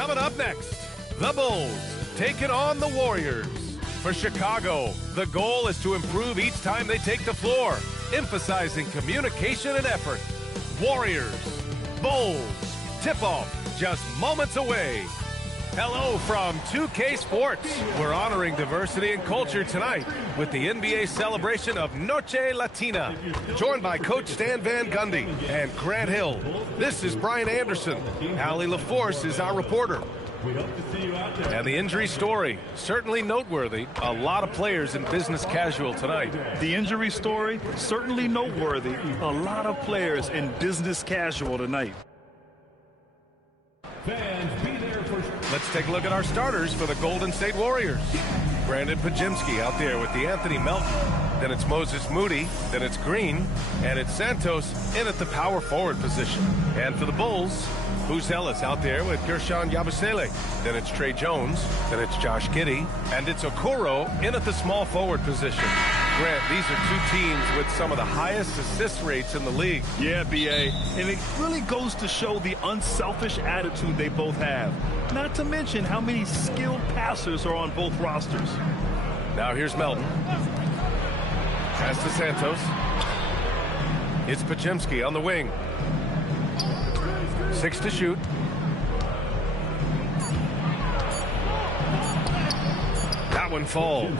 Coming up next, the Bulls taking on the Warriors. For Chicago, the goal is to improve each time they take the floor, emphasizing communication and effort. Warriors, Bulls, tip-off just moments away. Hello from 2K Sports. We're honoring diversity and culture tonight with the NBA celebration of Noche Latina, joined by Coach Stan Van Gundy and Grant Hill. This is Brian Anderson. Allie LaForce is our reporter. And the injury story, certainly noteworthy. A lot of players in business casual tonight. The injury story, certainly noteworthy. A lot of players in business casual tonight. Let's take a look at our starters for the Golden State Warriors. Brandon Pajimski out there with the Anthony Melton. Then it's Moses Moody. Then it's Green. And it's Santos in at the power forward position. And for the Bulls, Buzelis out there with Gershon Yabusele. Then it's Trey Jones. Then it's Josh Giddey. And it's Okoro in at the small forward position. Grant, these are two teams with some of the highest assist rates in the league. Yeah, B.A. And it really goes to show the unselfish attitude they both have. Not to mention how many skilled passers are on both rosters. Now here's Melton. Pass to Santos. It's Pajimski on the wing. 6 to shoot. That one falls.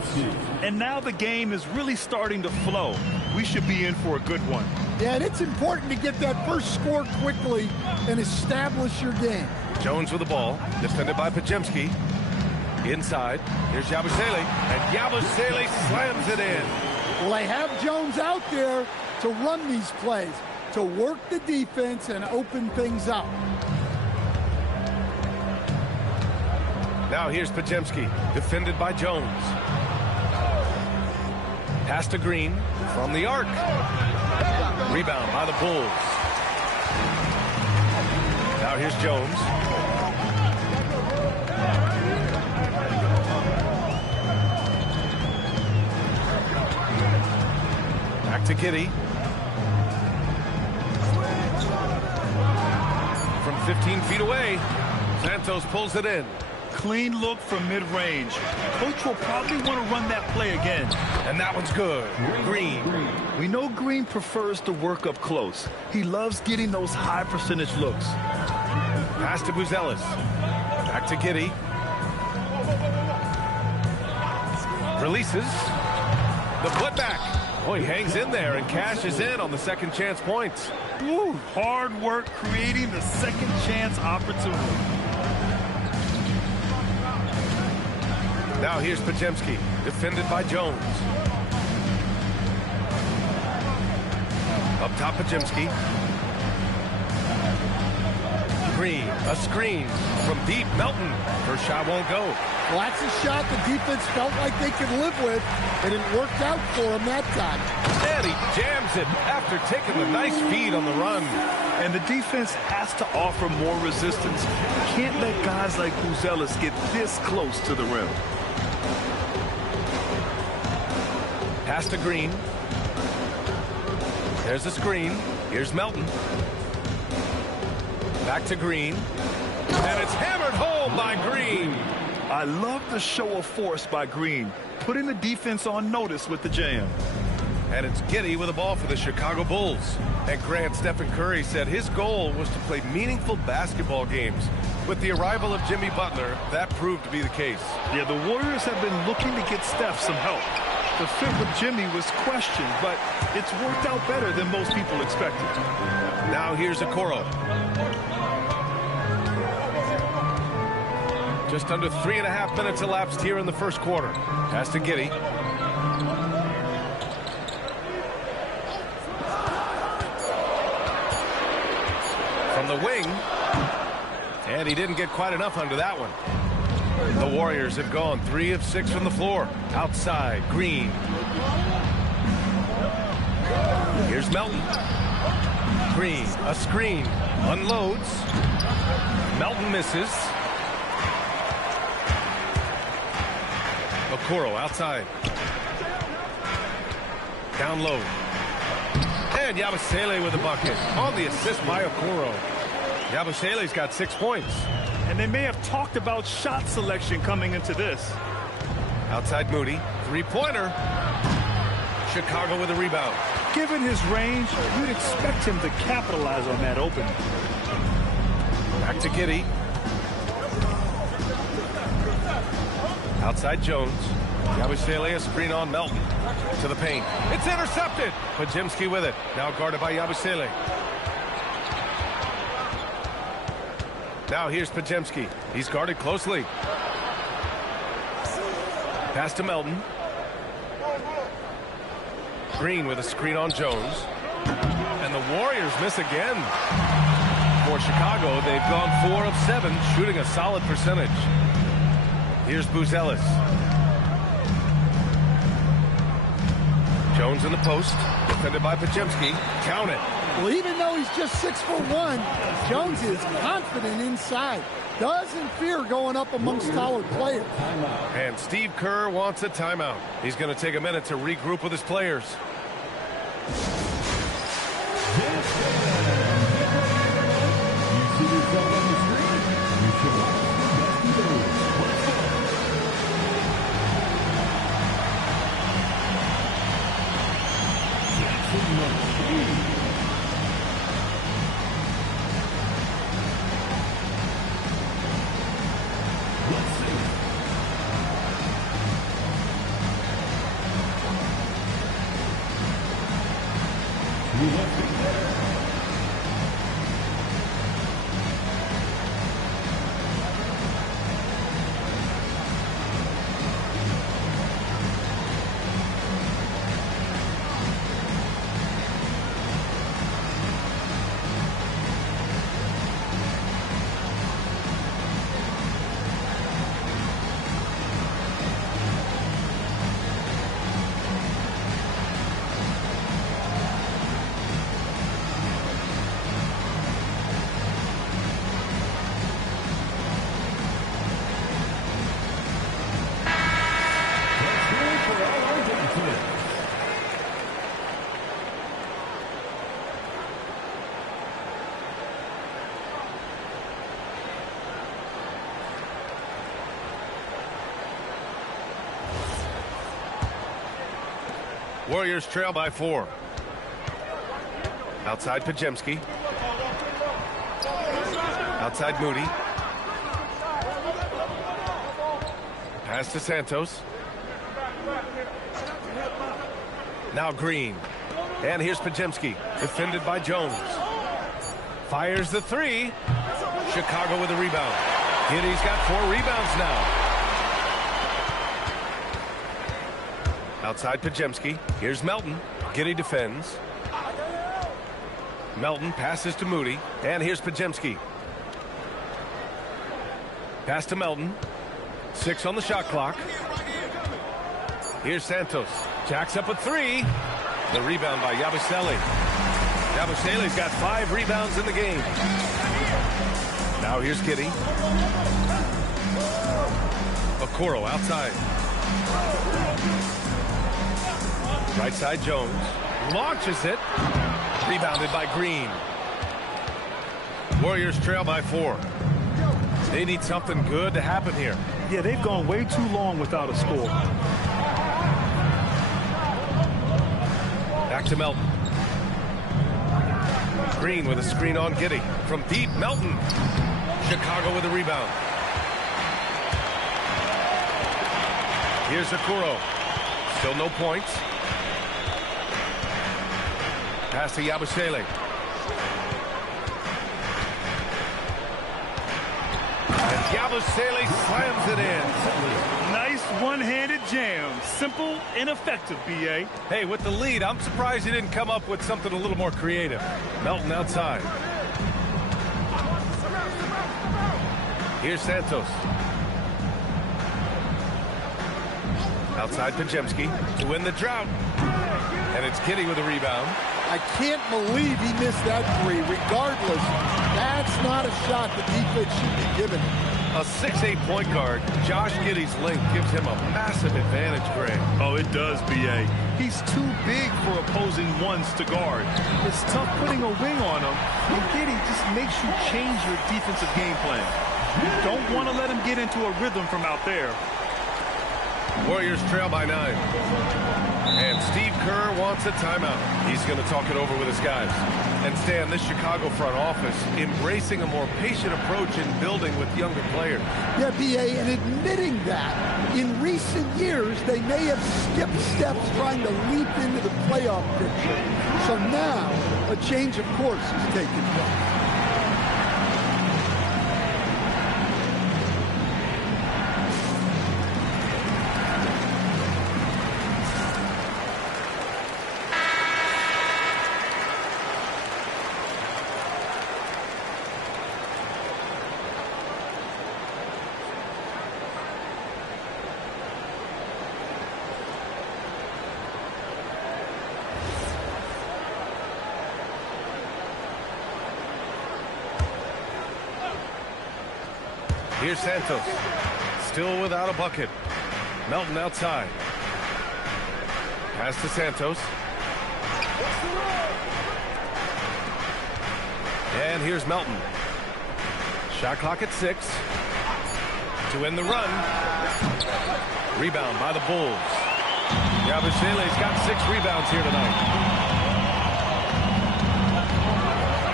And now the game is really starting to flow. We should be in for a good one. Yeah, and it's important to get that first score quickly and establish your game. Jones with the ball, defended by Pajimski. Inside, here's Yabusele, and Yabusele slams it in. Well, they have Jones out there to run these plays, to work the defense and open things up. Now here's Pajimski, defended by Jones. Pass to Green from the arc. Rebound by the Bulls. Now here's Jones. Back to Giddey. From 15 feet away, Santos pulls it in. Clean look from mid-range. Coach will probably want to run that play again. And that one's good. Green. We know Green prefers to work up close. He loves getting those high percentage looks. Pass to Buzelis. Back to Giddey. Releases. The putback. Oh, he hangs in there and cashes in on the second chance points. Woo, hard work creating the second chance opportunity. Now here's Pajimski, defended by Jones. Up top, Pajimski. Green, a screen from deep. Melton. First shot won't go. Well, that's a shot the defense felt like they could live with, and it worked out for him that time. And he jams it after taking the nice feed on the run. And the defense has to offer more resistance. Can't let guys like Buzelis get this close to the rim. Pass to Green. There's the screen. Here's Melton. Back to Green. And it's hammered home by Green. I love the show of force by Green, putting the defense on notice with the jam. And it's Giddey with the ball for the Chicago Bulls. And Grant, Stephen Curry said his goal was to play meaningful basketball games. With the arrival of Jimmy Butler, that proved to be the case. Yeah, the Warriors have been looking to get Steph some help. The fit with Jimmy was questioned, but it's worked out better than most people expected. Now here's Okoro. Just under 3.5 minutes elapsed here in the first quarter. Pass to Giddey. From the wing. And he didn't get quite enough under that one. The Warriors have gone 3 of 6 from the floor. Outside, Green. Here's Melton. Green, a screen. Unloads. Melton misses. Okoro outside. Down low. And Yabusele with a bucket. On the assist by Okoro. Yabusele's got 6 points. And they may have talked about shot selection coming into this. Outside Moody, three-pointer. Chicago with a rebound. Given his range, you'd expect him to capitalize on that opening. Back to Giddey. Outside Jones. Yabusele, a screen on Melton. To the paint. It's intercepted. Podziemski with it. Now guarded by Yabusele. Now here's Podziemski. He's guarded closely. Pass to Melton. Green with a screen on Jones. And the Warriors miss again. For Chicago, they've gone 4 of 7, shooting a solid percentage. Here's Buzelis. Jones in the post, defended by Podziemski. Count it. Well, even though he's just 6'1", Jones is confident inside. Doesn't fear going up amongst taller players. And Steve Kerr wants a timeout. He's going to take a minute to regroup with his players. Warriors trail by 4. Outside Podziemski. Outside Moody. Pass to Santos. Now Green. And here's Podziemski, defended by Jones. Fires the three. Chicago with a rebound. Giddey's got 4 rebounds now. Outside Podziemski. Here's Melton. Giddey defends. Melton passes to Moody. And here's Podziemski. Pass to Melton. 6 on the shot clock. Here's Santos. Jacks up a 3. The rebound by Yabusele. Yabusele's got 5 rebounds in the game. Now here's Giddey. Okoro outside. Right side Jones. Launches it. Rebounded by Green. Warriors trail by 4. They need something good to happen here. Yeah, they've gone way too long without a score. Back to Melton. Green with a screen on Giddey. From deep, Melton. Chicago with a rebound. Here's Okoro. Still no points. Pass to Yabusele. And Yabusele slams it in. Nice one-handed jam. Simple and effective, B.A. Hey, with the lead, I'm surprised he didn't come up with something a little more creative. Melton outside. Here's Santos. Outside Podziemski to win the drought. And it's Giddey with a rebound. I can't believe he missed that 3. Regardless, that's not a shot the defense should be giving. A 6'8" point guard, Josh Giddey's length gives him a massive advantage, Greg. Oh, it does, B.A. He's too big for opposing ones to guard. It's tough putting a wing on him, and Giddey just makes you change your defensive game plan. You don't want to let him get into a rhythm from out there. Warriors trail by 9. And Steve Kerr wants a timeout. He's going to talk it over with his guys. And Stan, this Chicago front office embracing a more patient approach in building with younger players. Yeah, B.A., and admitting that in recent years they may have skipped steps trying to leap into the playoff picture. So now a change of course is taking place. Here's Santos, still without a bucket. Melton outside. Pass to Santos. And here's Melton. Shot clock at 6. To end the run. Rebound by the Bulls. Yabusele's got 6 rebounds here tonight.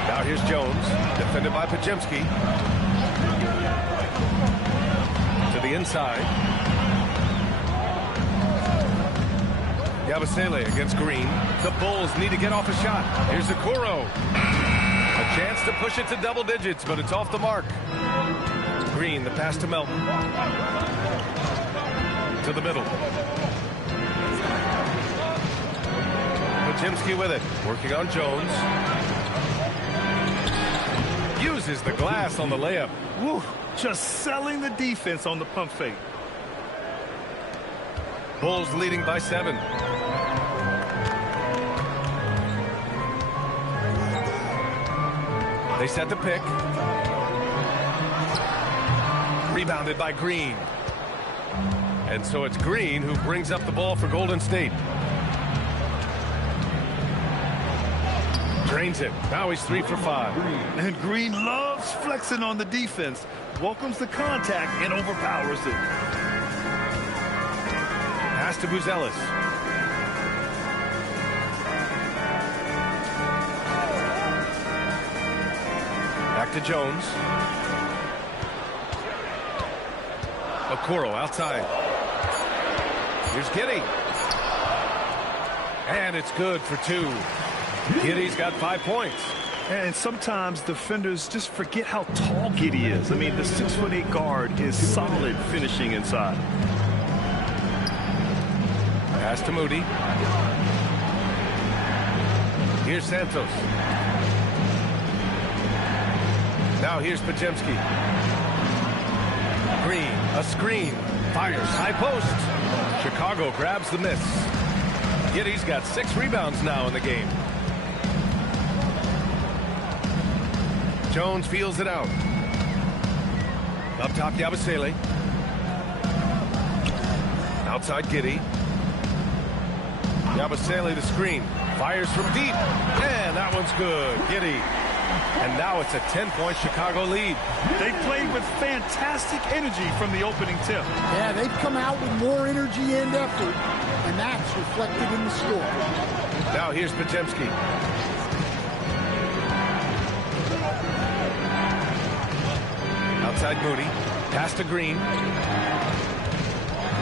Now here's Jones, defended by Pajemski. To the inside. Yabusele against Green. The Bulls need to get off a shot. Here's Okoro. A chance to push it to double digits, but it's off the mark. Green, the pass to Melton. To the middle. Pajemski with it. Working on Jones. Uses the glass on the layup. Woo, just selling the defense on the pump fake. Bulls leading by 7. They set the pick. Rebounded by Green. And so it's Green who brings up the ball for Golden State. Drains it. Now he's 3 for 5. And Green loves flexing on the defense. Welcomes the contact and overpowers it. Pass to Buzelis. Back to Jones. Okoro outside. Here's Giddey. And it's good for 2. Giddey's got 5 points. And sometimes defenders just forget how tall Giddey is. I mean, the 6'8" guard is solid finishing inside. Pass to Moody. Here's Santos. Now here's Pajemski. Green, a screen. Fires, high post. Chicago grabs the miss. Giddey's got 6 rebounds now in the game. Jones feels it out. Up top, Yabusele. Outside, Giddey. Yabusele the screen. Fires from deep. And that one's good. Giddey. And now it's a 10-point Chicago lead. They played with fantastic energy from the opening tip. Yeah, they've come out with more energy and effort, and that's reflected in the score. Now here's Pajemski. Outside Moody. Pass to Green.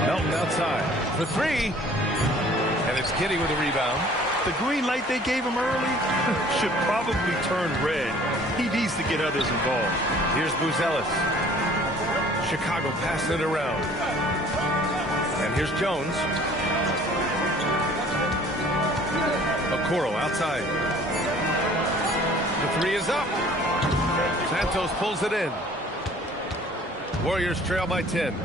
Melton outside for 3. And it's Giddey with a rebound. The green light they gave him early should probably turn red. He needs to get others involved. Here's Buzelis. Chicago passing it around. And here's Jones. Okoro outside. The 3 is up. Santos pulls it in. Warriors trail by 10.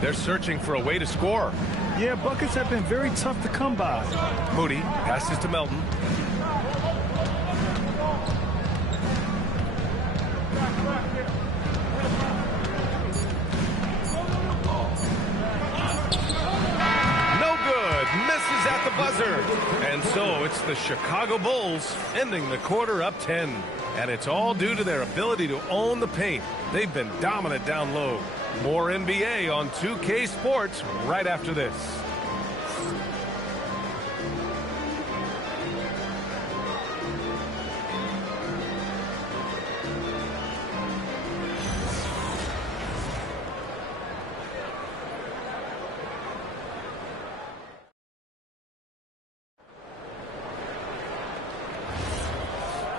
They're searching for a way to score. Yeah, buckets have been very tough to come by. Moody passes to Melton. No good. Misses at the buzzer. And so it's the Chicago Bulls ending the quarter up 10. And it's all due to their ability to own the paint. They've been dominant down low. More NBA on 2K Sports right after this.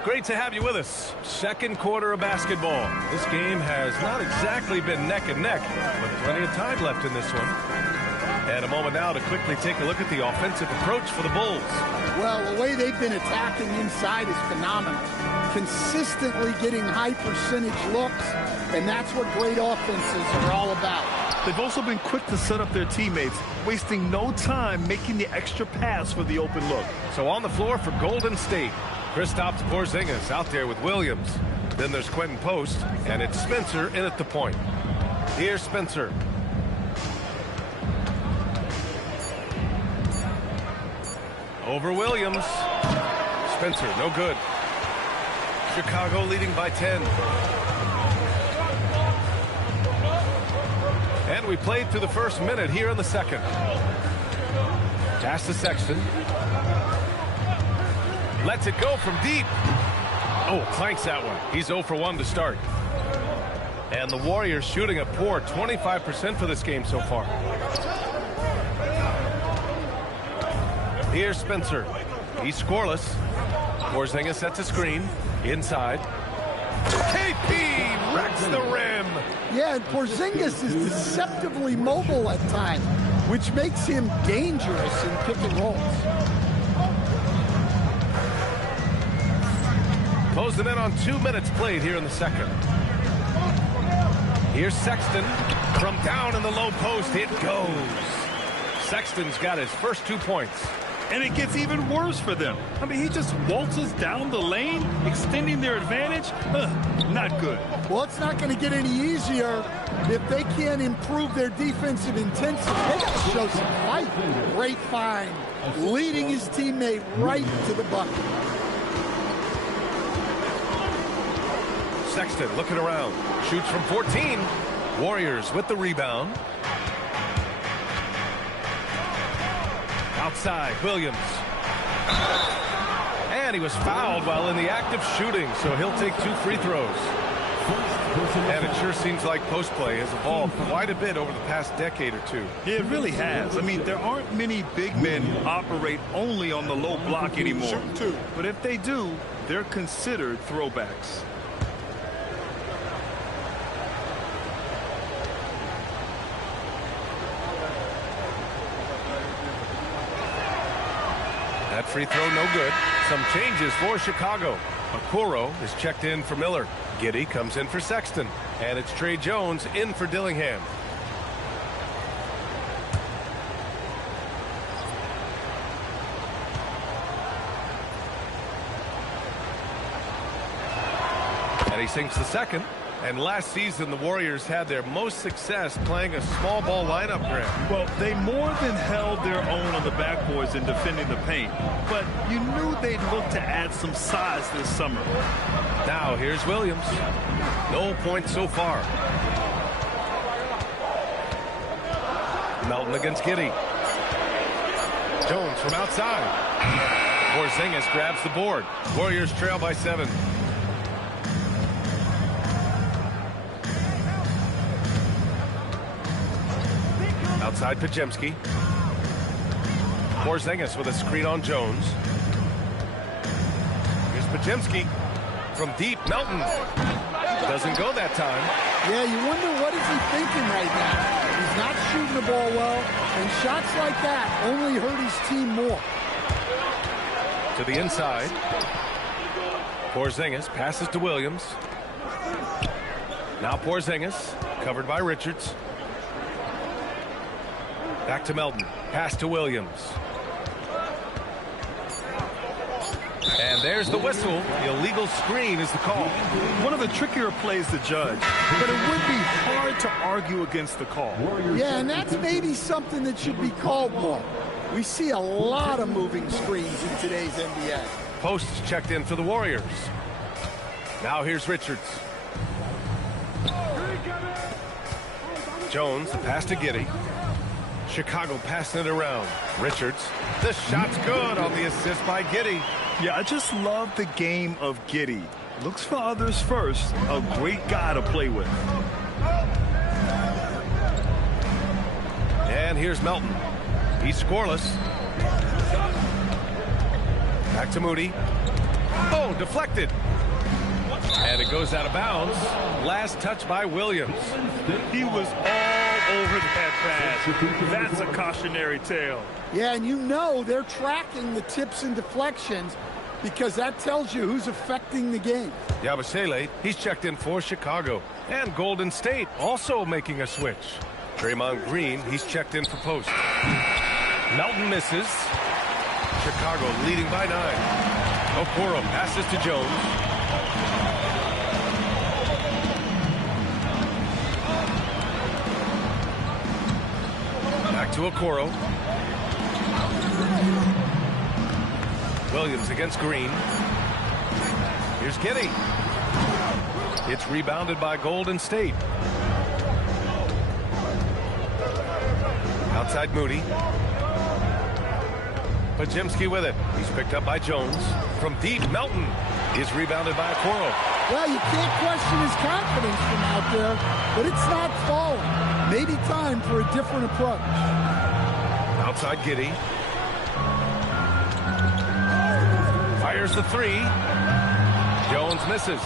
Great to have you with us. Second quarter of basketball. This game has not exactly been neck and neck, but plenty of time left in this one. And a moment now to quickly take a look at the offensive approach for the Bulls. Well, the way they've been attacking inside is phenomenal. Consistently getting high percentage looks, and that's what great offenses are all about. They've also been quick to set up their teammates, wasting no time making the extra pass for the open look. So on the floor for Golden State, Kristaps Porzingis out there with Williams. Then there's Quentin Post, and it's Spencer in at the point. Here's Spencer. Over Williams. Spencer, no good. Chicago leading by 10. And we played through the first minute here in the second. Pass to Sexton. Lets it go from deep. Oh, clanks that one. He's 0 for 1 to start. And the Warriors shooting a poor 25% for this game so far. Here's Spencer. He's scoreless. Porzingis sets a screen. Inside. KP wrecks the rim. Yeah, and Porzingis is deceptively mobile at times, which makes him dangerous in pick and rolls. Close them in on 2 minutes played here in the second. Here's Sexton from down in the low post. It goes. Sexton's got his first 2 points. And it gets even worse for them. I mean, he just waltzes down the lane, extending their advantage. Not good. Well, it's not going to get any easier if they can't improve their defensive intensity. They got to show some fight. Great find, leading his teammate right to the bucket. Sexton looking around. Shoots from 14. Warriors with the rebound. Outside, Williams. And he was fouled while in the act of shooting, so he'll take 2 free throws. And it sure seems like post play has evolved quite a bit over the past decade or two. It really has. I mean, there aren't many big men who operate only on the low block anymore. But if they do, they're considered throwbacks. That free throw no good. Some changes for Chicago. Okoro is checked in for Miller. Giddey comes in for Sexton. And it's Trey Jones in for Dillingham. And he sinks the second. And last season, the Warriors had their most success playing a small ball lineup grab. Well, they more than held their own on the backboards in defending the paint. But you knew they'd look to add some size this summer. Now, here's Williams. No points so far. Melton against Giddey. Jones from outside. Porzingis grabs the board. Warriors trail by 7. Outside Pajemski. Porzingis with a screen on Jones. Here's Pajemski from deep. Melton doesn't go that time. Yeah, you wonder what is he thinking right now. He's not shooting the ball well, and shots like that only hurt his team more. To the inside. Porzingis passes to Williams. Now Porzingis covered by Richards. Back to Melton. Pass to Williams. And there's the whistle. The illegal screen is the call. One of the trickier plays to judge, but it would be hard to argue against the call. Yeah, and that's maybe something that should be called more. We see a lot of moving screens in today's NBA. Posts checked in for the Warriors. Now here's Richards. Jones, the pass to Giddey. Chicago passing it around. Richards. The shot's good on the assist by Giddey. Yeah, I just love the game of Giddey. Looks for others first. A great guy to play with. And here's Melton. He's scoreless. Back to Moody. Oh, deflected. And it goes out of bounds. Last touch by Williams. He was all over that pass. That's a cautionary tale. Yeah, and you know they're tracking the tips and deflections because that tells you who's affecting the game. Yabusele, he's checked in for Chicago. And Golden State also making a switch. Draymond Green, he's checked in for post. Melton misses. Chicago leading by 9. Okoro passes to Jones. Back to Okoro. Williams against Green. Here's Giddey. It's rebounded by Golden State. Outside Moody. Pajimski with it. He's picked up by Jones. From deep, Melton is rebounded by Okoro. Well, you can't question his confidence from out there, but it's not falling. Maybe time for a different approach. Outside Giddey. Fires the 3. Jones misses.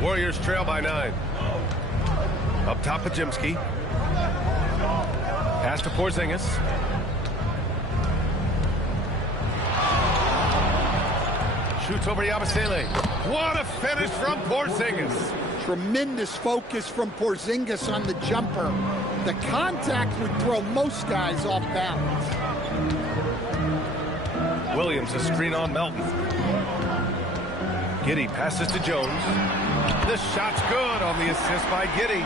Warriors trail by 9. Up top, Pajimski. Pass to Porzingis. Shoots over Yabusele. What a finish from Porzingis. Tremendous focus from Porzingis on the jumper. The contact would throw most guys off balance. Williams, a screen on Melton. Giddey passes to Jones. The shot's good on the assist by Giddey.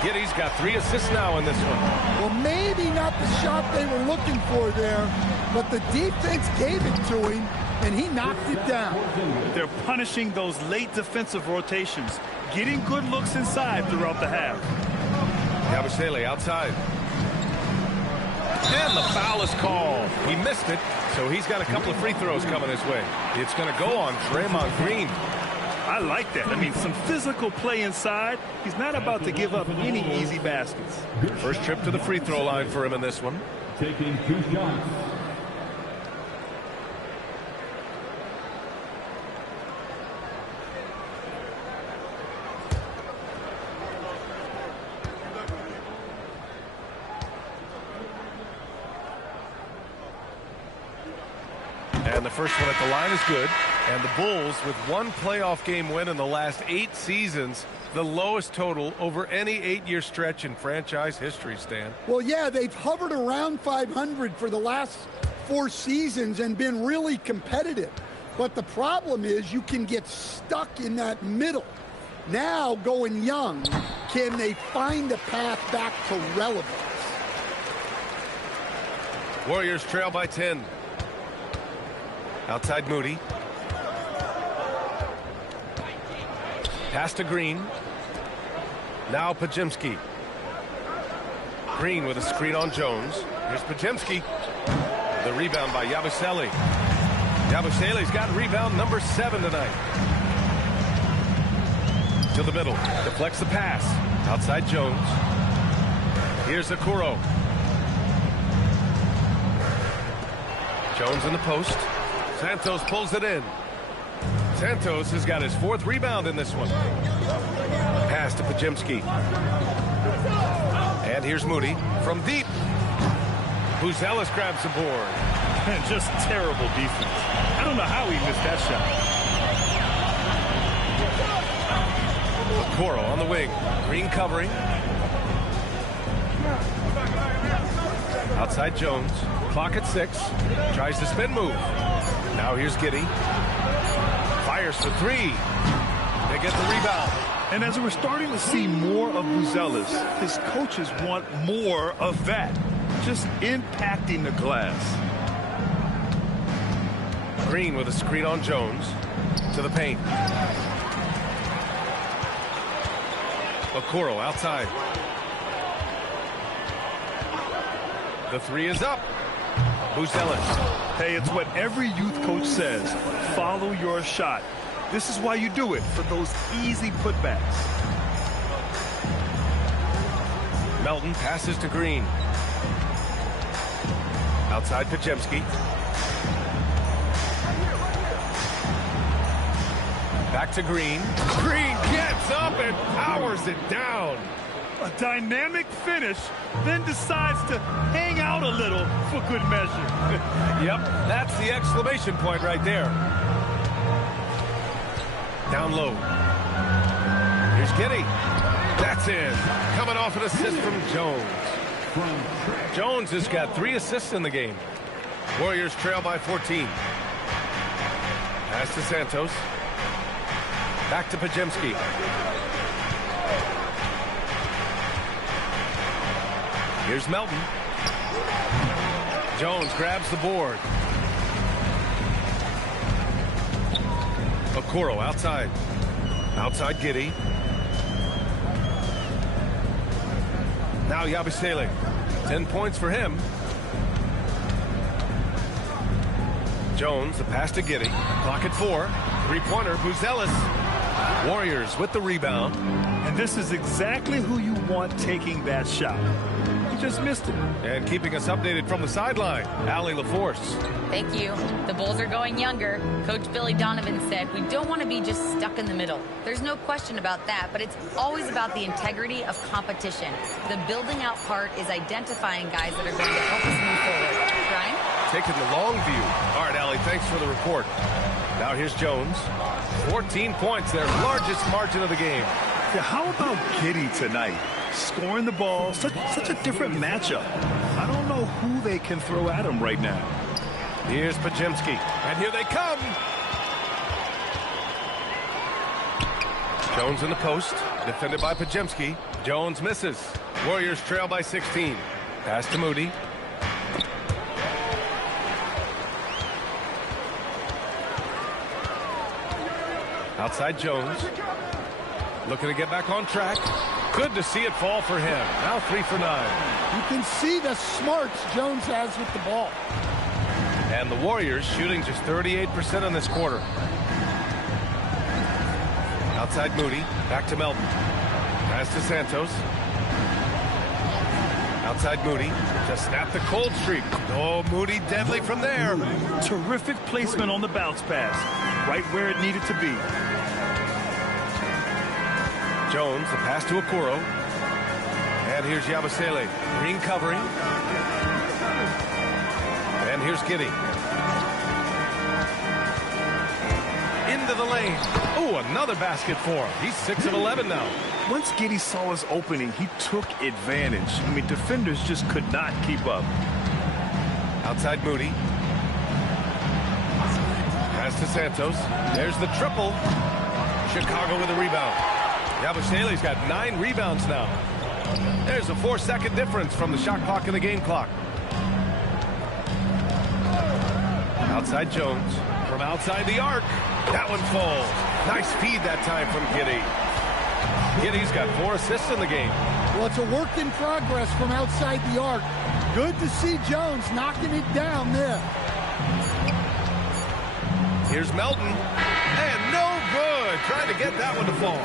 Giddey's got 3 assists now in this one. Well, maybe not the shot they were looking for there, but the defense gave it to him, and he knocked it down. They're punishing those late defensive rotations, getting good looks inside throughout the half. Yabusele outside. And the foul is called. He missed it, so he's got a couple of free throws coming his way. It's going to go on Draymond Green. I like that. I mean, some physical play inside. He's not about to give up any easy baskets. First trip to the free throw line for him in this one. Taking 2 shots. And the first one at the line is good. And the Bulls, with 1 playoff game win in the last 8 seasons, the lowest total over any 8-year stretch in franchise history, Stan. Well, yeah, they've hovered around 500 for the last 4 seasons and been really competitive. But the problem is you can get stuck in that middle. Now, going young, can they find a path back to relevance? Warriors trail by 10. Outside Moody. Pass to Green. Now Pajimski. Green with a screen on Jones. Here's Pajimski. The rebound by Yabusele. Yabusele's got rebound number 7 tonight. To the middle. Deflects the pass. Outside Jones. Here's Okoro. Jones in the post. Santos pulls it in. Santos has got his 4th rebound in this one. Pass to Pajimski. And here's Moody from deep. Buzelis grabs the board. And just terrible defense. I don't know how he missed that shot. Okoro on the wing. Green covering. Outside Jones. Clock at 6. Tries the spin move. Now here's Giddey. Fires for 3. They get the rebound. And as we're starting to see more of Buzelis, his coaches want more of that. Just impacting the glass. Green with a screen on Jones. To the paint. Okoro outside. The three is up. Buzelis. Hey, it's what every youth coach says. Follow your shot. This is why you do it, for those easy putbacks. Melton passes to Green. Outside Pajemski. Back to Green. Green gets up and powers it down. A dynamic finish, then decides to hang out a little for good measure. Yep, that's the exclamation point right there. Down low. Here's Giddey. That's in. Coming off an assist from Jones. Jones has got 3 assists in the game. Warriors trail by 14. Pass to Santos. Back to Pajemski. Here's Melton. Jones grabs the board. Okoro outside. Outside Giddey. Now Yabusele. 10 points for him. Jones, the pass to Giddey. Clock at 4. Three-pointer, Buzelis. Warriors with the rebound. And this is exactly who you want taking that shot. He just missed it. And keeping us updated from the sideline, Allie LaForce. Thank you. The Bulls are going younger. Coach Billy Donovan said, we don't want to be just stuck in the middle. There's no question about that, but it's always about the integrity of competition. The building out part is identifying guys that are going to help us move forward. Brian? Taking the long view. All right, Allie, thanks for the report. Now here's Jones. 14 points, their largest margin of the game. Yeah, how about Giddey tonight? Scoring the ball, such a different matchup. I don't know who they can throw at him right now. Here's Pajemski, and here they come. Jones in the post, defended by Pajemski. Jones misses. Warriors trail by 16. Pass to Moody. Outside Jones. Looking to get back on track. Good to see it fall for him. Now 3 for 9. You can see the smarts Jones has with the ball. And the Warriors shooting just 38% in this quarter. Outside Moody. Back to Melton. Pass to Santos. Outside Moody. Just snap the cold streak. Oh, Moody deadly from there. Terrific placement on the bounce pass. Right where it needed to be. Jones, the pass to Okoro. And here's Yabusele. Green covering. And here's Giddey. Into the lane. Oh, another basket for him. He's 6 of 11 now. Once Giddey saw his opening, he took advantage. I mean, defenders just could not keep up. Outside Moody. Pass to Santos. There's the triple. Chicago with a rebound. Yabusele's got 9 rebounds now. There's a 4-second difference from the shot clock and the game clock. Outside Jones. From outside the arc. That one falls. Nice feed that time from Giddey. Giddey's got 4 assists in the game. Well, it's a work in progress from outside the arc. Good to see Jones knocking it down there. Here's Melton. And no good. Trying to get that one to fall.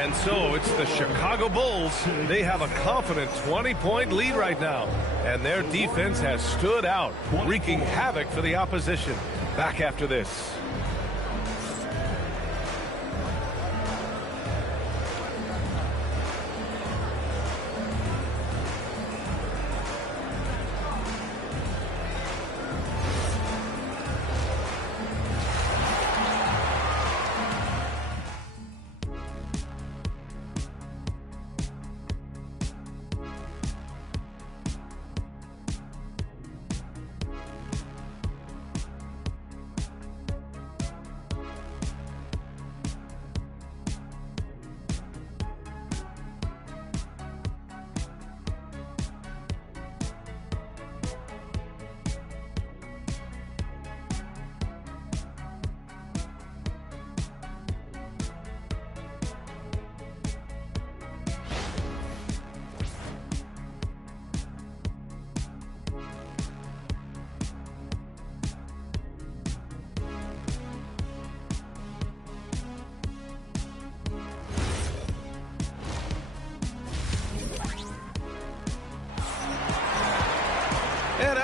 And so it's the Chicago Bulls. They have a confident 20-point lead right now. And their defense has stood out, wreaking havoc for the opposition. Back after this.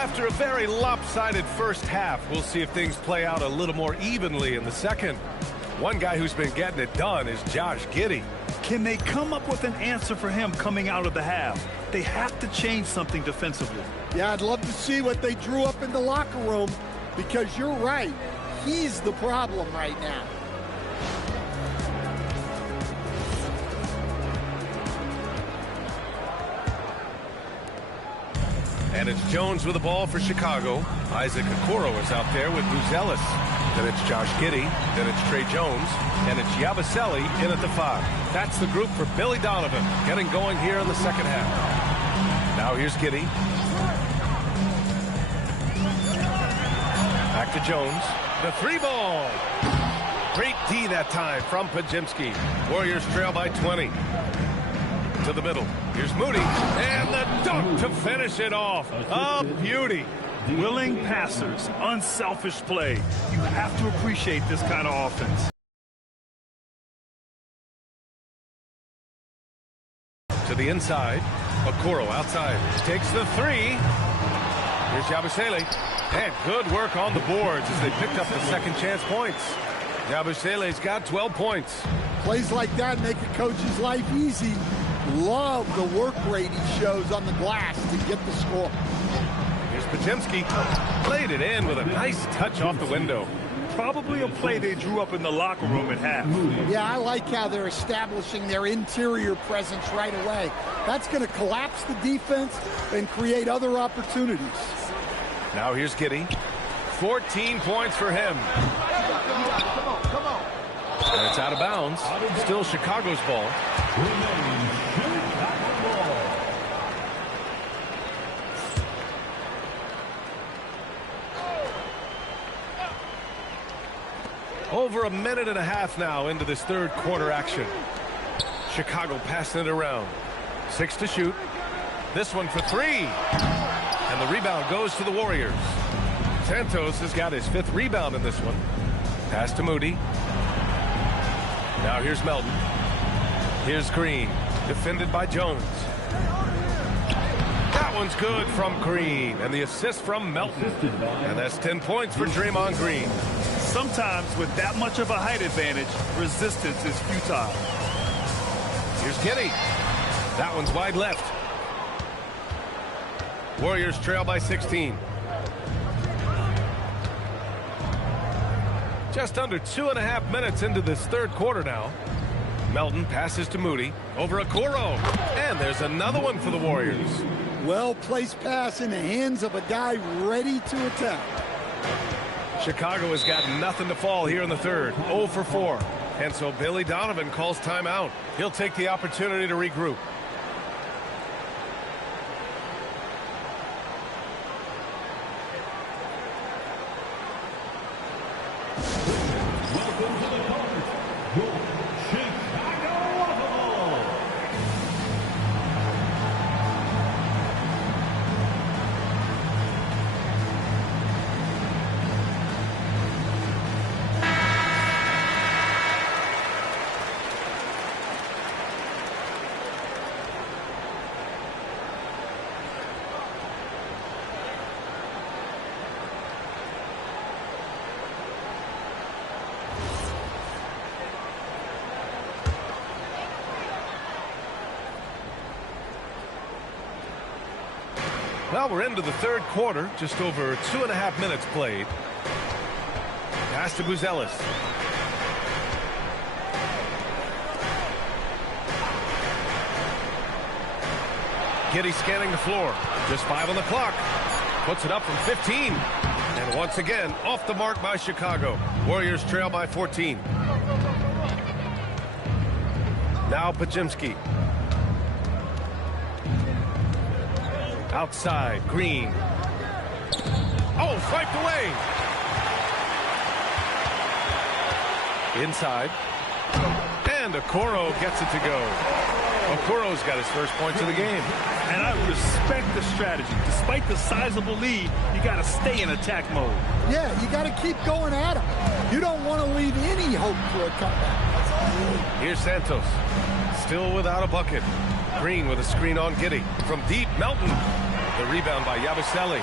After a very lopsided first half, we'll see if things play out a little more evenly in the second. One guy who's been getting it done is Josh Giddey. Can they come up with an answer for him coming out of the half? They have to change something defensively. Yeah, I'd love to see what they drew up in the locker room, because you're right. He's the problem right now. And it's Jones with the ball for Chicago. Isaac Okoro is out there with Buzelis. Then it's Josh Giddey. Then it's Trey Jones. And it's Yabusele in at the 5. That's the group for Billy Donovan, getting going here in the second half. Now here's Giddey. Back to Jones. The 3-ball. Great D that time from Podziemski. Warriors trail by 20. To the middle. Here's Moody. And the dunk to finish it off. A beauty. Willing passers, unselfish play. You have to appreciate this kind of offense. To the inside. Okoro outside. Takes the 3. Here's Yabusele. And good work on the boards as they picked up the second chance points. Yabusele's got 12 points. Plays like that make a coach's life easy. Love the work rate he shows on the glass to get the score. Here's Podziemski. Played it in with a nice touch off the window. Probably a play they drew up in the locker room at half. Yeah, I like how they're establishing their interior presence right away. That's going to collapse the defense and create other opportunities. Now here's Giddey. 14 points for him. And it's out of bounds. Still Chicago's ball. Over a minute and a half now into this third quarter action. Chicago passing it around. 6 to shoot. This one for 3. And the rebound goes to the Warriors. Santos has got his 5th rebound in this one. Pass to Moody. Now here's Melton. Here's Green. Defended by Jones. That one's good from Green. And the assist from Melton. And that's 10 points for Draymond Green. Sometimes with that much of a height advantage, resistance is futile. Here's Giddey. That one's wide left. Warriors trail by 16. Just under 2.5 minutes into this third quarter now. Melton passes to Moody. Over Okoro. And there's another one for the Warriors. Well-placed pass in the hands of a guy ready to attack. Chicago has got nothing to fall here in the third. 0 for 4. And so Billy Donovan calls timeout. He'll take the opportunity to regroup. Well, we're into the third quarter, just over 2.5 minutes played. Pass to Buzelis. Giddey scanning the floor. Just 5 on the clock. Puts it up from 15. And once again, off the mark by Chicago. Warriors trail by 14. Now Podziemski. Outside, Green. Oh, swiped away. Inside. And Okoro gets it to go. Okoro's got his first points of the game. And I respect the strategy. Despite the sizable lead, you got to stay in attack mode. Yeah, you got to keep going at him. You don't want to leave any hope for a comeback. Here's Santos. Still without a bucket. Green with a screen on Giddey. From deep, Melton. The rebound by Yabusele.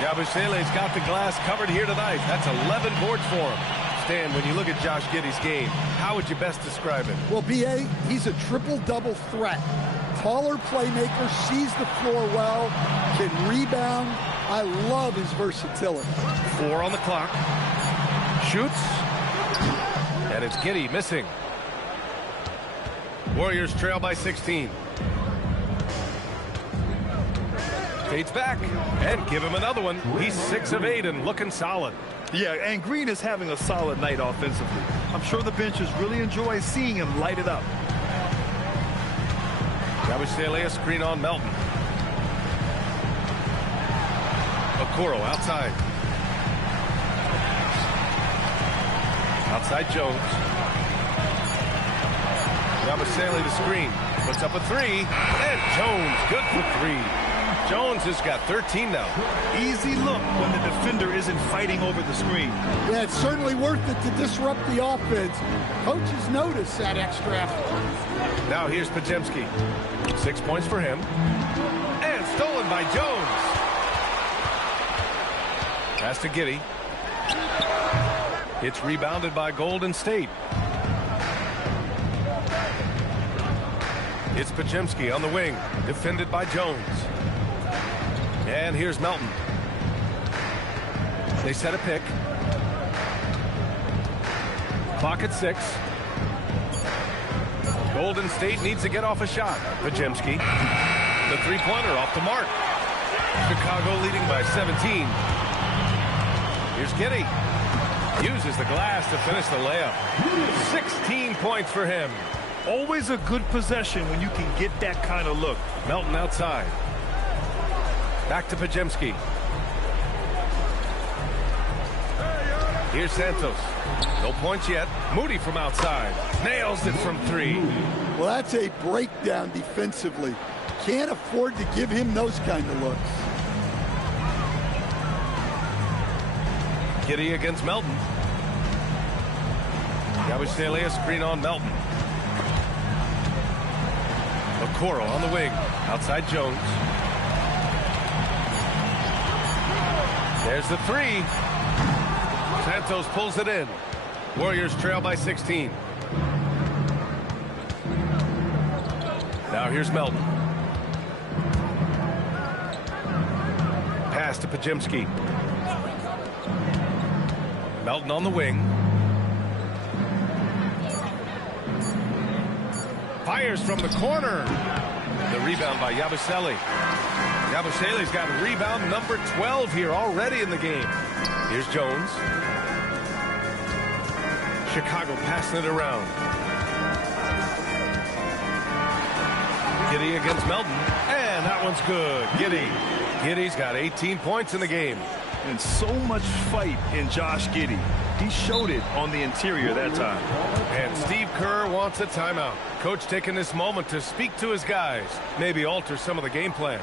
Yabusele's got the glass covered here tonight. That's 11 boards for him. Stan, when you look at Josh Giddey's game, how would you best describe it? Well, B.A., he's a triple-double threat. Taller playmaker, sees the floor well, can rebound. I love his versatility. 4 on the clock. Shoots. And it's Giddey missing. Warriors trail by 16. Fades back and give him another one. He's 6 of 8 and looking solid. Yeah, and Green is having a solid night offensively. I'm sure the benches really enjoy seeing him light it up. Yabusele, a screen on Melton. Okoro outside. Outside Jones. Yabusele the screen. Puts up a 3. And Jones good for 3. Jones has got 13 now. Easy look when the defender isn't fighting over the screen. Yeah, it's certainly worth it to disrupt the offense. Coaches notice that extra effort. Now here's Podziemski. 6 points for him. And stolen by Jones. Pass to Giddey. It's rebounded by Golden State. It's Podziemski on the wing. Defended by Jones. And here's Melton. They set a pick. Clock at 6. Golden State needs to get off a shot. Podziemski. The three-pointer off the mark. Chicago leading by 17. Here's Giddey. Uses the glass to finish the layup. 16 points for him. Always a good possession when you can get that kind of look. Melton outside. Back to Podziemski. Here's Santos. No points yet. Moody from outside. Nails it from 3. Well, that's a breakdown defensively. Can't afford to give him those kind of looks. Giddey against Melton. Yabusele, a screen on Melton. Okoro on the wing. Outside Jones. There's the 3. Santos pulls it in. Warriors trail by 16. Now here's Melton. Pass to Podziemski. Melton on the wing. Fires from the corner. The rebound by Yabusele. Yabusele's got rebound number 12 here already in the game. Here's Jones. Chicago passing it around. Giddey against Melton. And that one's good. Giddey. Giddey's got 18 points in the game. And so much fight in Josh Giddey. He showed it on the interior that time. And Steve Kerr wants a timeout. Coach taking this moment to speak to his guys. Maybe alter some of the game plan.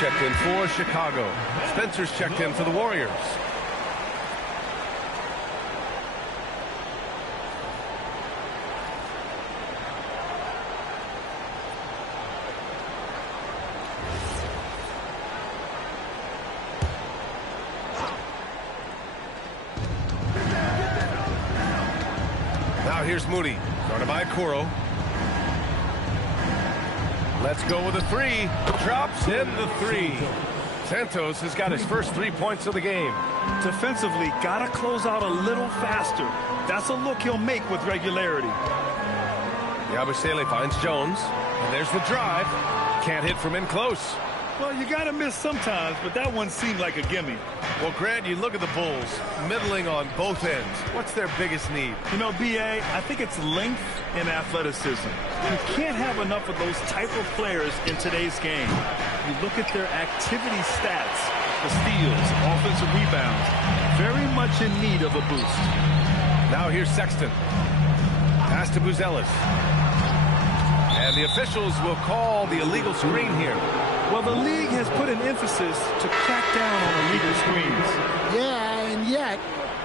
Checked in for Chicago. Spencer's checked in for the Warriors. here's Moody. Guarded by Okoro. Let's go with a three. Drops in the three. Santos has got his first 3 points of the game. Defensively, got to close out a little faster. That's a look he'll make with regularity. Yabusele finds Jones. And there's the drive. Can't hit from in close. Well, you got to miss sometimes, but that one seemed like a gimme. Well, Grant, you look at the Bulls, middling on both ends. What's their biggest need? You know, B.A., I think it's length and athleticism. You can't have enough of those type of players in today's game. You look at their activity stats, the steals, offensive rebounds, very much in need of a boost. Now here's Sexton. Pass to Buzelis. And the officials will call the illegal screen here. Well, the league has put an emphasis to crack down on illegal screens. Yeah, and yet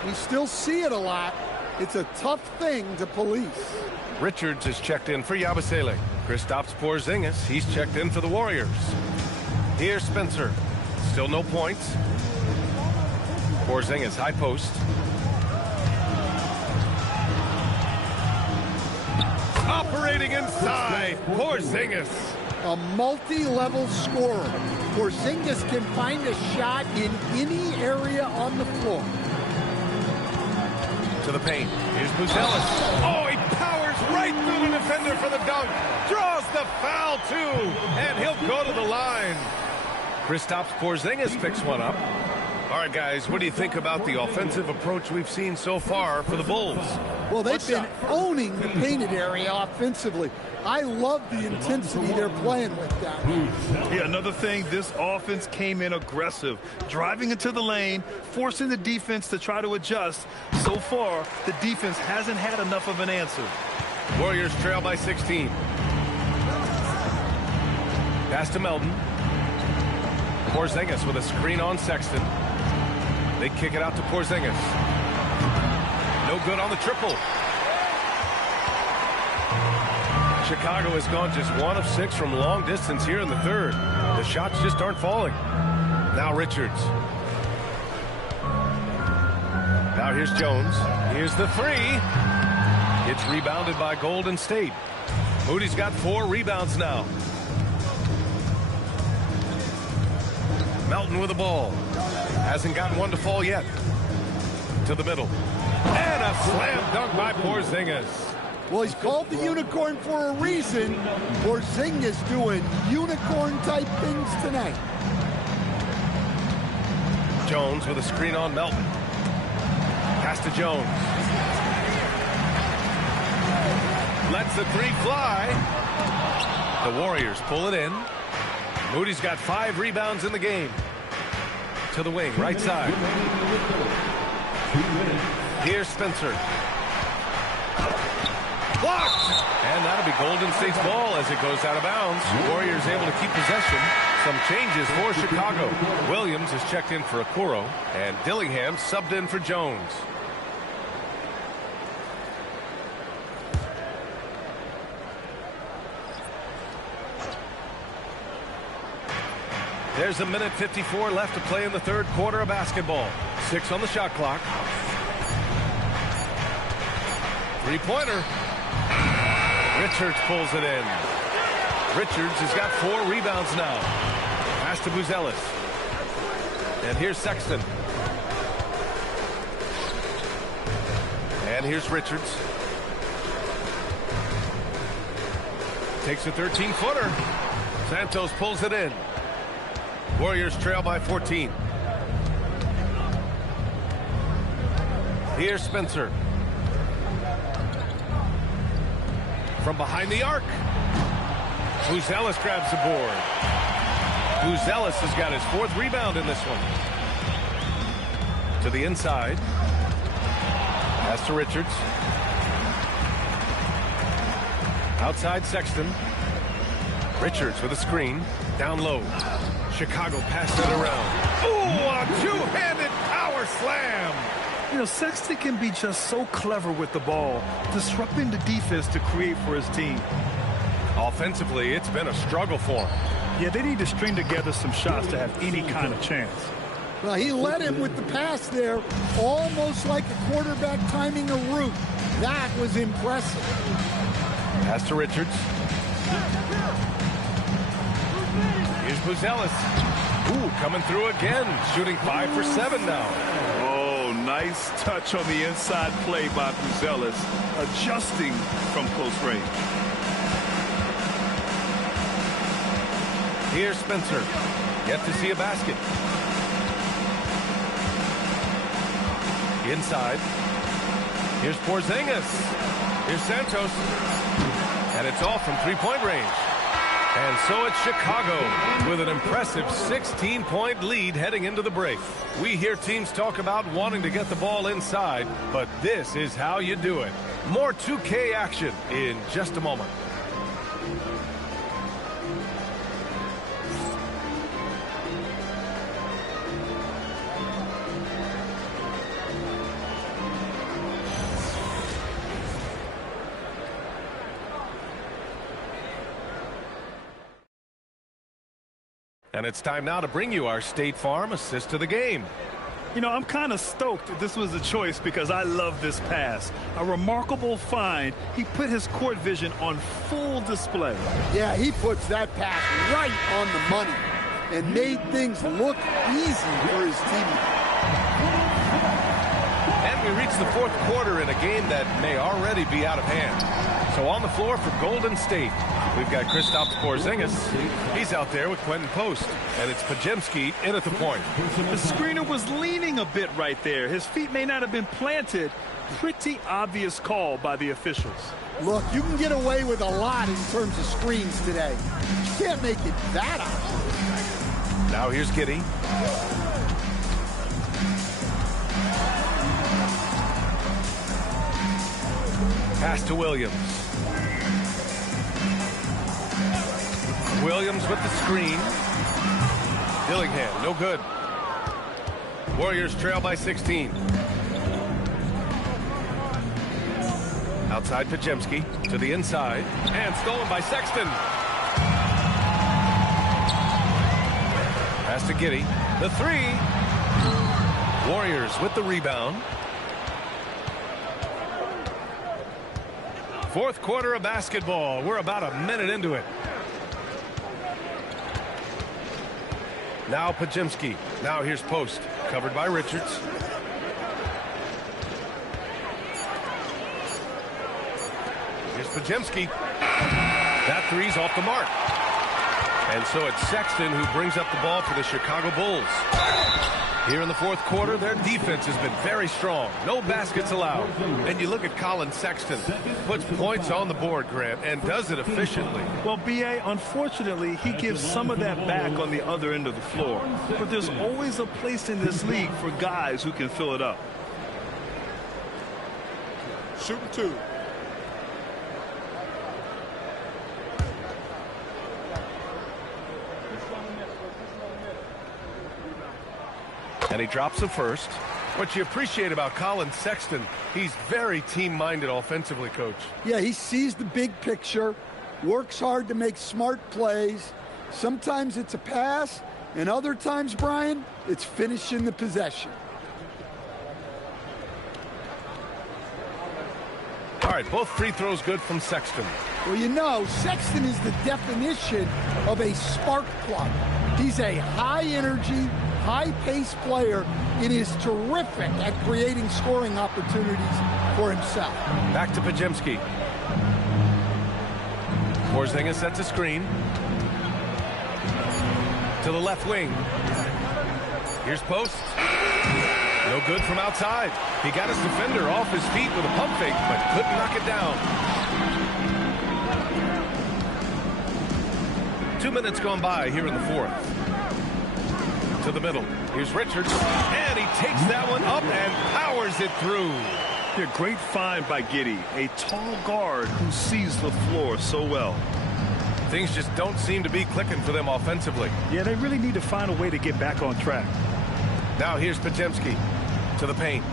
we still see it a lot. It's a tough thing to police. Richards is checked in for Yabusele. Kristaps Porzingis, he's checked in for the Warriors. Here's Spencer. Still no points. Porzingis, high post. Operating inside, Porzingis. A multi-level scorer. Porzingis can find a shot in any area on the floor. To the paint. Here's Buzelis. Oh, he powers right through the defender for the dunk. Draws the foul, too. And he'll go to the line. Kristaps Porzingis picks one up. All right, guys, what do you think about the offensive approach we've seen so far for the Bulls? Well, they've been owning the painted area offensively. I love the intensity they're playing with down there. Yeah, another thing, this offense came in aggressive, driving into the lane, forcing the defense to try to adjust. So far, the defense hasn't had enough of an answer. Warriors trail by 16. Pass to Melton. Porzingis with a screen on Sexton. They kick it out to Porzingis. No good on the triple. Chicago has gone just 1 of 6 from long distance here in the third. The shots just aren't falling. Now Richards. Now here's Jones. Here's the three. It's rebounded by Golden State. Moody's got 4 rebounds now. Melton with the ball. Hasn't gotten one to fall yet. To the middle. And a slam dunk by Porzingis. Well, he's called the unicorn for a reason. Porzingis doing unicorn-type things tonight. Jones with a screen on Melton. Pass to Jones. Lets the three fly. The Warriors pull it in. Moody's got 5 rebounds in the game. To the wing, right side. Here's Spencer. Blocked! And that'll be Golden State's ball as it goes out of bounds. Warriors able to keep possession. Some changes for Chicago. Williams is checked in for Okoro, and Dillingham subbed in for Jones. There's a minute 54 left to play in the third quarter of basketball. 6 on the shot clock. Three-pointer. Richards pulls it in. Richards has got 4 rebounds now. Pass to Buzelis. And here's Sexton. And here's Richards. Takes a 13-footer. Santos pulls it in. Warriors trail by 14. Here's Spencer. From behind the arc. Buzelis grabs the board. Buzelis has got his 4th rebound in this one. To the inside. Pass to Richards. Outside Sexton. Richards with a screen. Down low. Chicago passed it around. Ooh, a two-handed power slam. You know, Sexton can be just so clever with the ball, disrupting the defense to create for his team. Offensively, it's been a struggle for him. Yeah, they need to string together some shots to have any kind of chance. Well, he led him with the pass there, almost like a quarterback timing a route. That was impressive. Pass to Richards. Here's Buzelis. Ooh, coming through again, shooting 5 for 7 now. Oh, nice touch on the inside play by Buzelis, adjusting from close range. Here's Spencer. Yet to see a basket. Inside. Here's Porzingis. Here's Santos. And it's all from three-point range. And so it's Chicago with an impressive 16-point lead heading into the break. We hear teams talk about wanting to get the ball inside, but this is how you do it. More 2K action in just a moment. And it's time now to bring you our State Farm assist to the game. You know, I'm kind of stoked that this was a choice because I love this pass. A remarkable find. He put his court vision on full display. Yeah, he puts that pass right on the money and made things look easy for his teammate. And we reach the fourth quarter in a game that may already be out of hand. So on the floor for Golden State, we've got Kristaps Porzingis. He's out there with Quentin Post. And it's Pajemski in at the point. The screener was leaning a bit right there. His feet may not have been planted. Pretty obvious call by the officials. Look, you can get away with a lot in terms of screens today. You can't make it that obvious. Now here's Giddey. Pass to Williams. Williams with the screen. Dillingham, no good. Warriors trail by 16. Outside Pajemski to the inside. And stolen by Sexton. Pass to Giddey. The three. Warriors with the rebound. Fourth quarter of basketball. We're about a minute into it. Now Pajemski. Now here's Post. Covered by Richards. Here's Pajemski. That three's off the mark. And so it's Sexton who brings up the ball for the Chicago Bulls. Here in the fourth quarter, their defense has been very strong. No baskets allowed. And you look at Colin Sexton. Puts points on the board, Grant, and does it efficiently. Well, B.A., unfortunately, he gives some of that back on the other end of the floor. But there's always a place in this league for guys who can fill it up. Shooting two. And he drops the first. What you appreciate about Colin Sexton, he's very team-minded offensively, Coach. Yeah, he sees the big picture, works hard to make smart plays. Sometimes it's a pass, and other times, Brian, it's finishing the possession. All right, both free throws good from Sexton. Well, you know, Sexton is the definition of a spark plug. He's a high-energy, high-paced player. It is terrific at creating scoring opportunities for himself. Back to Pajemski. Porzingis sets a screen. To the left wing. Here's Post. No good from outside. He got his defender off his feet with a pump fake, but couldn't knock it down. 2 minutes gone by here in the fourth. To the middle. Here's Richards. And he takes that one up and powers it through. Yeah, great find by Giddey. A tall guard who sees the floor so well. Things just don't seem to be clicking for them offensively. Yeah, they really need to find a way to get back on track. Now here's Pajemski to the paint.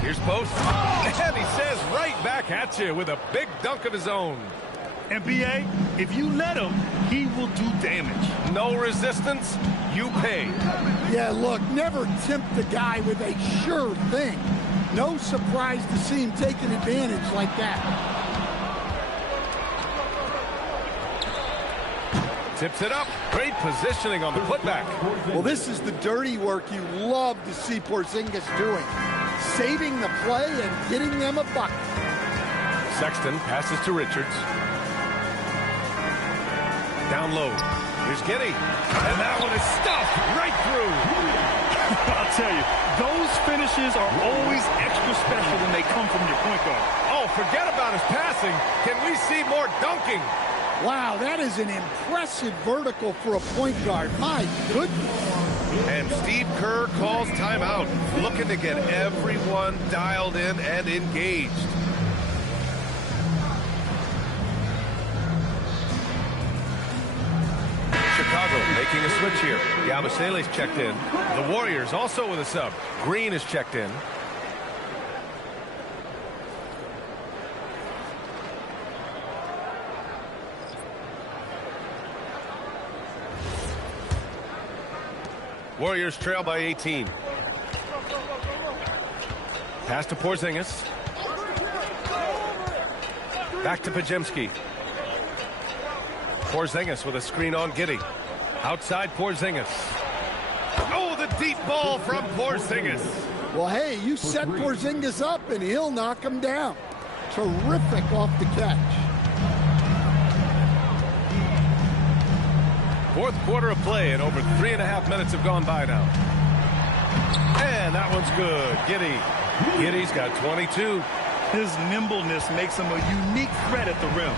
Here's Post. And he says right back at you with a big dunk of his own. And B.A., if you let him, he will do damage. No resistance, you pay. Yeah, look, never tempt the guy with a sure thing. No surprise to see him taking advantage like that. Tips it up. Great positioning on the putback. Well, this is the dirty work you love to see Porzingis doing. Saving the play and getting them a bucket. Sexton passes to Richards. Down low. Here's Giddey. And that one is stuffed right through. I'll tell you, those finishes are always extra special when they come from your point guard. Oh, forget about his passing. Can we see more dunking? Wow, that is an impressive vertical for a point guard. My goodness. And Steve Kerr calls timeout, looking to get everyone dialed in and engaged. Chicago making a switch here. Yabusele's checked in. The Warriors also with a sub. Green is checked in. Warriors trail by 18. Pass to Porzingis. Back to Podziemski. Porzingis with a screen on Giddey. Outside Porzingis. Oh, the deep ball from Porzingis. Well, hey, you set Porzingis up and he'll knock him down. Terrific off the catch. Fourth quarter of play and over 3.5 minutes have gone by now. And that one's good. Giddey. Giddey's got 22. His nimbleness makes him a unique threat at the rim.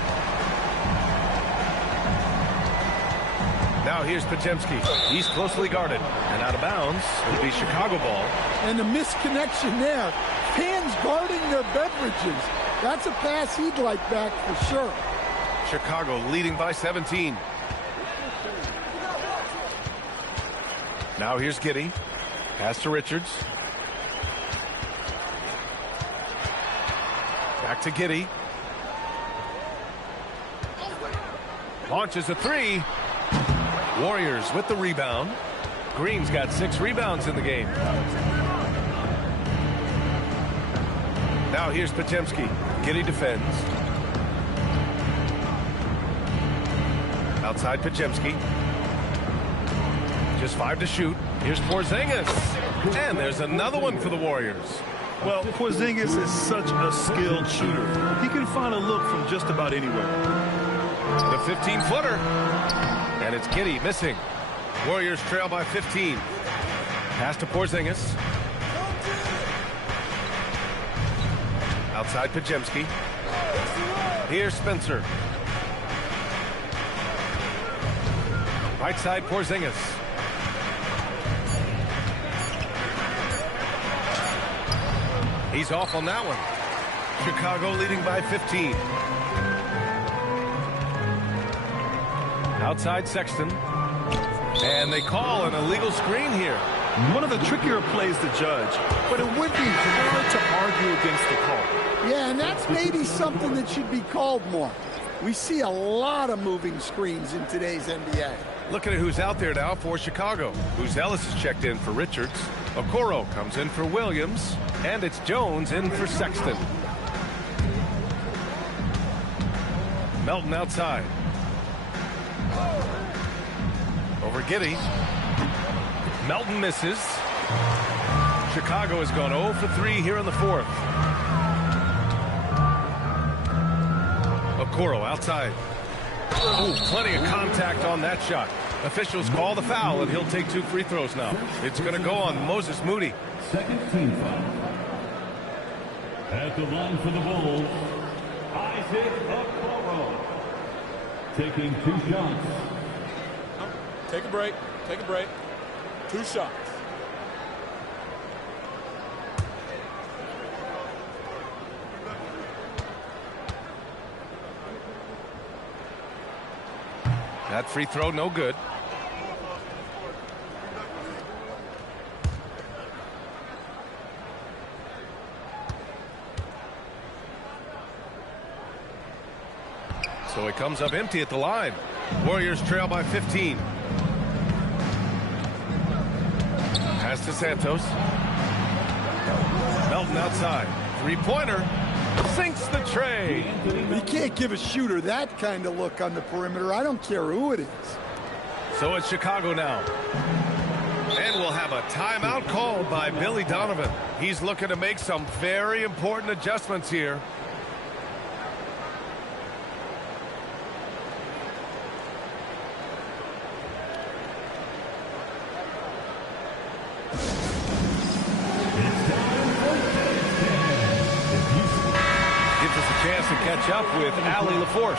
Now here's Podziemski. He's closely guarded and out of bounds. It'll be Chicago ball. And the misconnection there. Fans guarding their beverages. That's a pass he'd like back for sure. Chicago leading by 17. Now here's Giddey. Pass to Richards. Back to Giddey. Launches a three. Warriors with the rebound. Green's got 6 rebounds in the game. Now here's Podziemski. Giddey defends. Outside Podziemski. Just 5 to shoot. Here's Porzingis. And there's another one for the Warriors. Well, Porzingis is such a skilled shooter. He can find a look from just about anywhere. The 15-footer. And it's Giddey missing. Warriors trail by 15. Pass to Porzingis. Outside Podziemski. Here's Spencer. Right side Porzingis. He's off on that one. Chicago leading by 15. Outside Sexton. And they call an illegal screen here. One of the trickier plays to judge, but it would be hard to argue against the call. Yeah, and that's maybe something that should be called more. We see a lot of moving screens in today's NBA. Looking at who's out there now for Chicago. Ellis is checked in for Richards. Okoro comes in for Williams. And it's Jones in for Sexton. Melton outside. Over Giddey. Melton misses. Chicago has gone 0 for 3 here in the fourth. Okoro outside. Oh, plenty of contact on that shot. Officials call the foul, and he'll take 2 free throws now. It's going to go on Moses Moody. Second team foul. At the line for the Bulls, Isaac Okoro. Taking 2 shots. Take a break. Take a break. 2 shots. That free throw, no good. So So it comes up empty at the line. Warriors trail by 15. Pass to Santos. Melton outside. Three-pointer. Sinks the tray. You can't give a shooter that kind of look on the perimeter. I don't care who it is. So it's Chicago now. And we'll have a timeout called by Billy Donovan. He's looking to make some very important adjustments here. Gives us a chance to catch up with Allie LaForce.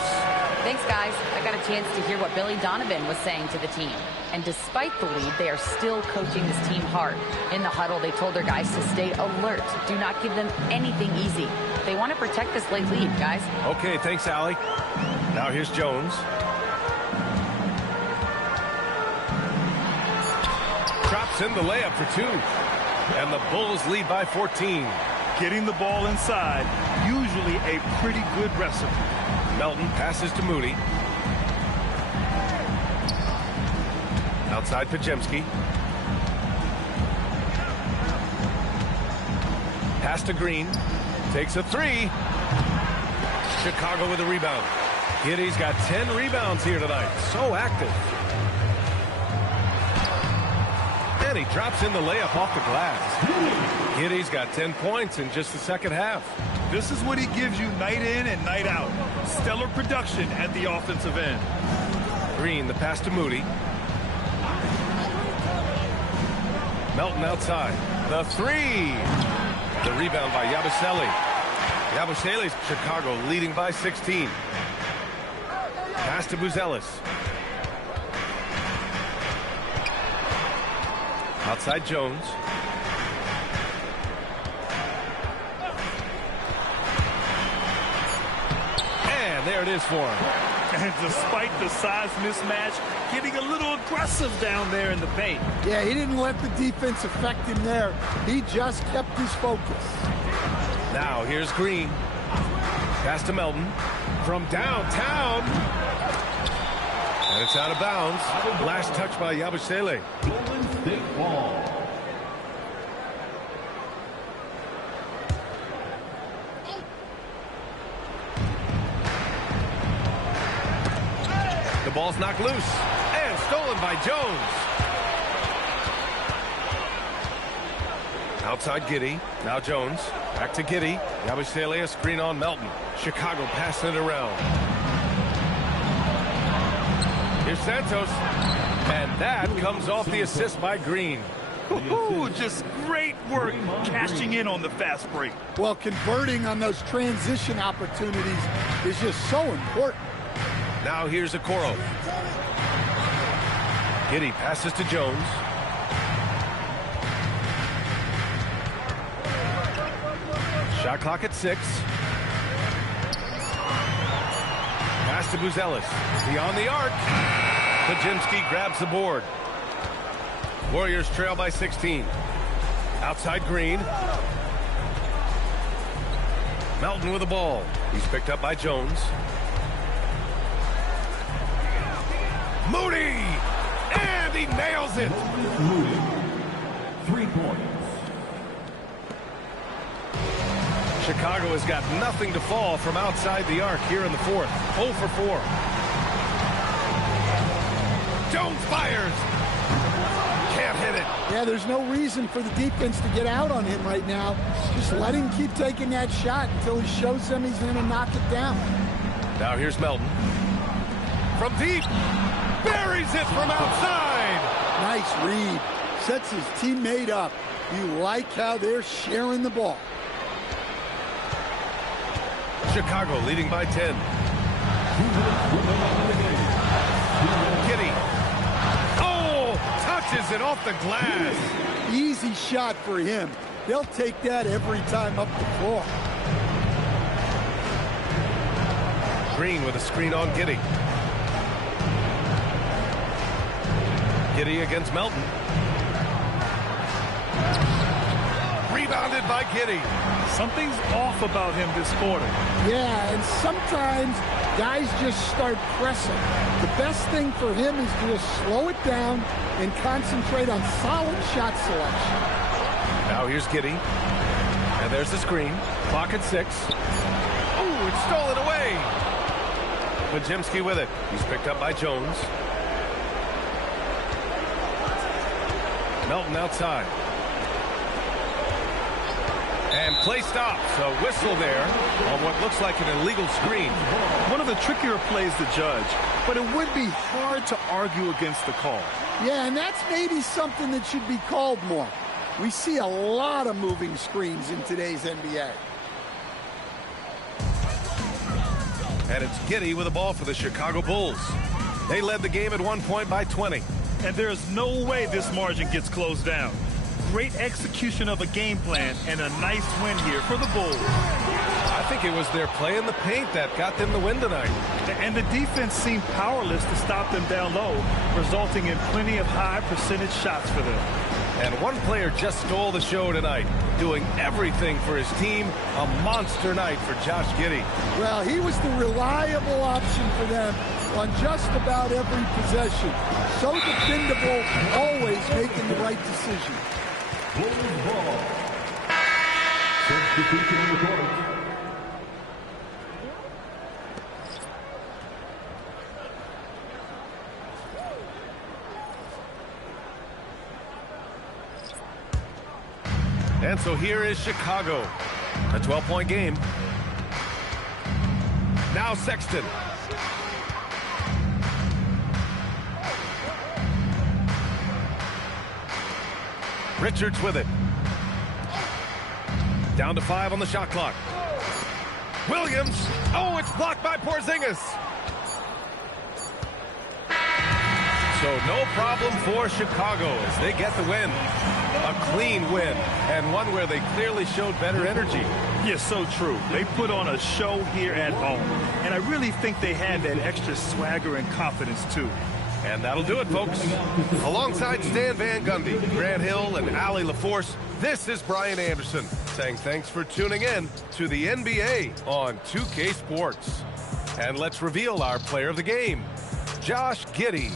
Thanks, guys. I got a chance to hear what Billy Donovan was saying to the team. And despite the lead, they are still coaching this team hard. In the huddle, they told their guys to stay alert. Do not give them anything easy. They want to protect this late lead, guys. Okay, thanks, Allie. Now here's Jones. Drops in the layup for two. And the Bulls lead by 14. Getting the ball inside, usually a pretty good recipe. Melton passes to Moody. Outside Pajemski. Pass to Green. Takes a three. Chicago with a rebound. Giddey's got 10 rebounds here tonight. So active. And he drops in the layup off the glass. Giddey's got 10 points in just the second half. This is what he gives you night in and night out. Stellar production at the offensive end. Green, the pass to Moody. Melton outside. The three. The rebound by Yabusele. Yabusele's Chicago leading by 16. Pass to Buzelis. Outside Jones. And there it is for him. And despite the size mismatch, getting a little aggressive down there in the paint. Yeah, he didn't let the defense affect him there. He just kept his focus. Now here's Green. Pass to Melton. From downtown. And it's out of bounds. Last touch by Yabusele. Golden State ball. The ball's knocked loose and stolen by Jones. Outside Giddey. Now Jones. Back to Giddey. Yabusele a screen on Melton. Chicago passing it around. Here's Santos. And that comes off the assist by Green. Ooh, just great work cashing in on the fast break. Well, converting on those transition opportunities is just so important. Now here's Okoro. Giddey passes to Jones. Shot clock at 6. Pass to Buzelis. Beyond the arc. Pajemski grabs the board. Warriors trail by 16. Outside Green. Melton with the ball. He's picked up by Jones. Moody! And he nails it! Moody. 3 points. Chicago has got nothing to fall from outside the arc here in the fourth. 0 for 4. Jones fires! Can't hit it. Yeah, there's no reason for the defense to get out on him right now. Just let him keep taking that shot until he shows them he's going to knock it down. Now here's Melton. From deep. Buries it from outside. Nice read. Sets his teammate up. You like how they're sharing the ball. Chicago leading by 10. Giddey. Oh, touches it off the glass. Easy shot for him. They'll take that every time up the floor. Green with a screen on Giddey. Giddey against Melton. Rebounded by Giddey. Something's off about him this quarter. Yeah, and sometimes guys just start pressing. The best thing for him is to just slow it down and concentrate on solid shot selection. Now here's Giddey. And there's the screen. Clock at 6. Oh, it's stolen away. Pajimski with it. He's picked up by Jones. Melton outside. And play stops. A whistle there on what looks like an illegal screen. One of the trickier plays to judge, but it would be hard to argue against the call. Yeah, and that's maybe something that should be called more. We see a lot of moving screens in today's NBA. And it's Giddey with the ball for the Chicago Bulls. They led the game at one point by 20. And there's no way this margin gets closed down. Great execution of a game plan and a nice win here for the Bulls. I think it was their play in the paint that got them the win tonight. And the defense seemed powerless to stop them down low, resulting in plenty of high percentage shots for them. And one player just stole the show tonight, doing everything for his team. A monster night for Josh Giddey. Well, he was the reliable option for them on just about every possession. So dependable, always making the right decision. Bulls ball. Substitution in the court. And so here is Chicago. A 12-point game. Now Sexton. Richards with it. Down to 5 on the shot clock. Williams. Oh, it's blocked by Porzingis. So no problem for Chicago as they get the win. A clean win, and one where they clearly showed better energy. Yes, so true. They put on a show here at home, and I really think they had that extra swagger and confidence, too. And that'll do it, folks. Alongside Stan Van Gundy, Grant Hill, and Allie LaForce, this is Brian Anderson saying thanks for tuning in to the NBA on 2K Sports. And let's reveal our player of the game, Josh Giddey.